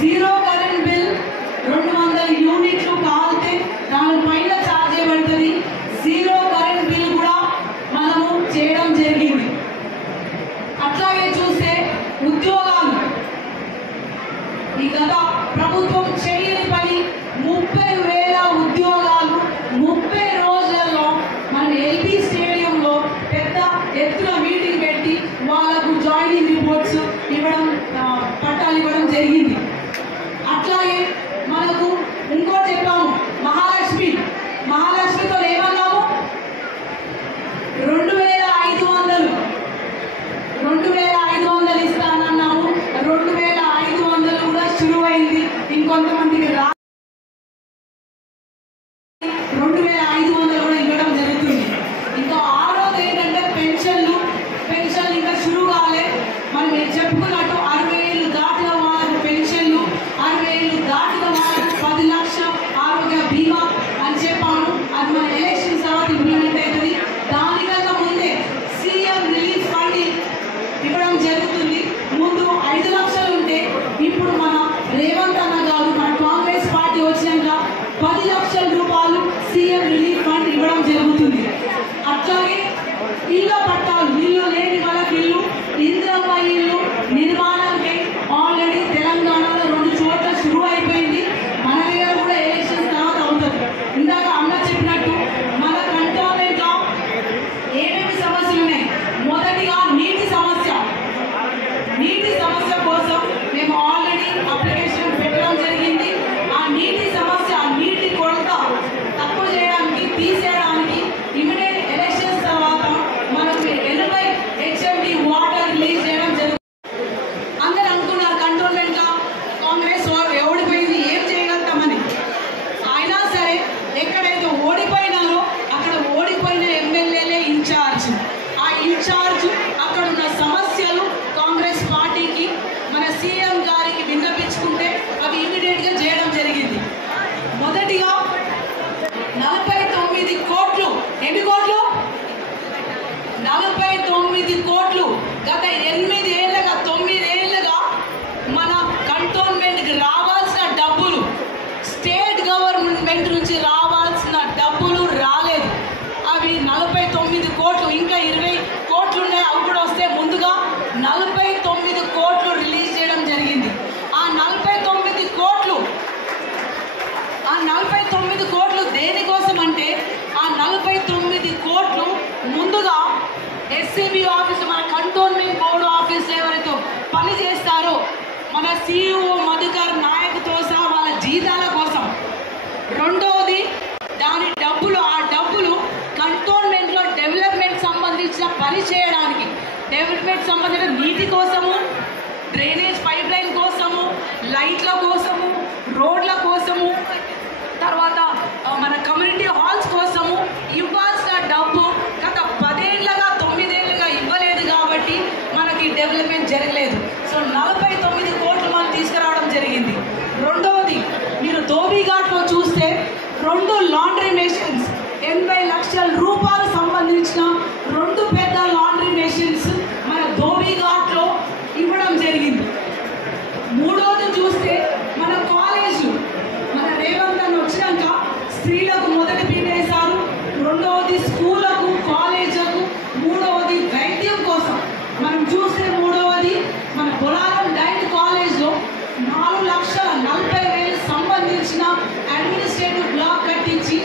Zero current bill 200 యూనిట్లు కాలితే దానిపైన ఛార్జ్ చేయబడుతుంది. జీరో కరెంట్ బిల్ కూడా మనము చేయడం జరిగింది. అట్లాగే చూస్తే ఉద్యోగాలు, ఈ గత ప్రభుత్వం చేయని పని 30,000 ఉద్యోగాలు 30 రోజులలో మనం ఎల్బీ స్టేడియంలో పెద్ద ఎత్తున మీటింగ్ పెట్టి వాళ్ళకు జాయినింగ్ రిపోర్ట్స్ ఇవ్వడం, పట్టాలు ఇవ్వడం జరిగింది. అట్లాగే మనకు ఇంకోటి చెప్పాము, మహాలక్ష్మితో ఏమన్నాము, 2,500 ఇస్తానన్నాము. 2,500 కూడా శురువైంది. ఇంకొంతమందికి 2,500 కూడా ఇవ్వడం జరుగుతుంది. ఇంకా ఆరోది ఏంటంటే పెన్షన్లు ఇంకా శురు కాలే. మనం చెప్పుకున్నట్టు 60,000 దాటిన వాళ్ళకు పెన్షన్లు, 60,000 దాటిన వాళ్ళకు 10 లక్షల ఆరోగ్య బీమా అని చెప్పాను. అది మన ఎలక్షన్ తర్వాత ఇంప్లిమెంట్ అవుతుంది. దానికన్నా ముందే సీఎం రిలీఫ్ ఫండ్ ఇవ్వడం జరుగుతుంది. ముందు 5 లక్షలు ఉంటే ఇప్పుడు మన రేవంత్ అన్న గారు, మన కాంగ్రెస్ పార్టీ వచ్చినాక 10 లక్షల రూపాయలు సీఎం రిలీఫ్ ఫండ్ ఇవ్వడం జరుగుతుంది. అట్లాగే ఇళ్ళ పట్టాలు, ఇల్లు లేని వాళ్ళకి ఇల్లు, ఇందిరమ్మ ఇల్లు నిర్మాణానికి ఆల్రెడీ తెలంగాణలో 2 చోట్ల శురు అయిపోయింది. మన దగ్గర కూడా ఎలక్షన్ తర్వాత అవుతుంది. ఇందాక అన్న చెప్పినట్టు మన కంటోన్మెంట్లో ఏమేమి సమస్యలు ఉన్నాయి. మొదటిగా నీటి సమస్య కోసం మేము ఆల్రెడీ అప్లికేషన్ పెట్టడం జరిగింది. ఆ నీటి సమస్య, నీటి కొరత తక్కువ చేయడానికి, తీసేయడానికి ఇమిడియట్ ఎలక్షన్స్ తర్వాత మనకు 80 HMD వాటర్ రిలీజ్ చేయడం జరుగుతుంది. అందరూ అనుకున్నారు కంటోన్మెంట్లో కాంగ్రెస్ ఓడిపోయింది, ఏం చేయగలుగుతామని. అయినా సరే ఎక్కడైతే ఓడిపోయినారో అక్కడ ఓడిపోయిన ఎమ్మెల్యేలే ఇన్ఛార్జ్. ఆ ఇన్ఛార్జ్ అక్కడ ఉన్న సమస్యలు కాంగ్రెస్ పార్టీకి, మన సీఎం గారికి విన్నపించుకుంటే అవి ఇమీడియట్గా చేయడం జరిగింది. మొదటిగా 49 కోట్లు, ఎన్ని కోట్లు? 49 కోట్లు గత 9 ఏళ్ళుగా మన కంటోన్మెంట్కి రావాల్సిన డబ్బులు, స్టేట్ గవర్నమెంట్ నుంచి రావాల్సిన డబ్బులు రాలేదు. అవి 49 కోట్లు, ఇంకా 20 కోట్లు ఉన్నాయి. అవి కూడా వస్తే ముందుగా 49 కోట్లు రిలీజ్ చేయడం జరిగింది. ఆ 49 కోట్లు దేనికోసం అంటే, ఆ 49 కోట్లు ముందుగా ఎస్సీబీ ఆఫీస్, మన కంటోన్మెంట్ బోర్డు ఆఫీస్లో ఎవరైతే పని చేస్తారో మన CEO మధుకర్ నాయక్తో సహా వాళ్ళ జీతాల కోసం. రెండోది దాని డబ్బులు, ఆ డబ్బులు కంటోన్మెంట్లో డెవలప్మెంట్ సంబంధించిన పని చేయడానికి, డెవలప్మెంట్ సంబంధించిన నీటి కోసము, డ్రైనేజ్ పైప్ లైన్ కోసము, లైట్ల కోసము, రోడ్ల కోసము, తర్వాత మన కమ్యూనిటీ హాల్స్ కోసము ఇవ్వాల్సిన డబ్బు గత 9 ఏళ్ళుగా ఇవ్వలేదు. కాబట్టి మనకి డెవలప్మెంట్ జరగలేదు. సో 49 కోట్లు మనం తీసుకురావడం జరిగింది. రెండవది, మీరు ధోబీఘాట్లో చూస్తే 2 లాండ్రీ మెషిన్స్, 80 లక్షల రూపాయలు సంబంధించిన 2 పెద్ద లాండ్రీ మెషిన్స్ మన ధోబీఘాట్లో ఇవ్వడం జరిగింది. మూడవది చూస్తే మన కాలేజీలు, మన రేవంత్ అన్న వచ్చినాక స్త్రీలకు మొదటి పీటేశారు. రెండవది స్కూళ్ళకు, కాలేజీలకు, మూడవది వైద్యం కోసం. మనం చూస్తే మూడవది మన బొలారం డైట్ కాలేజ్లో 4,40,000 సంబంధించిన అడ్మినిస్ట్రేటివ్ బ్లాక్ కట్టించి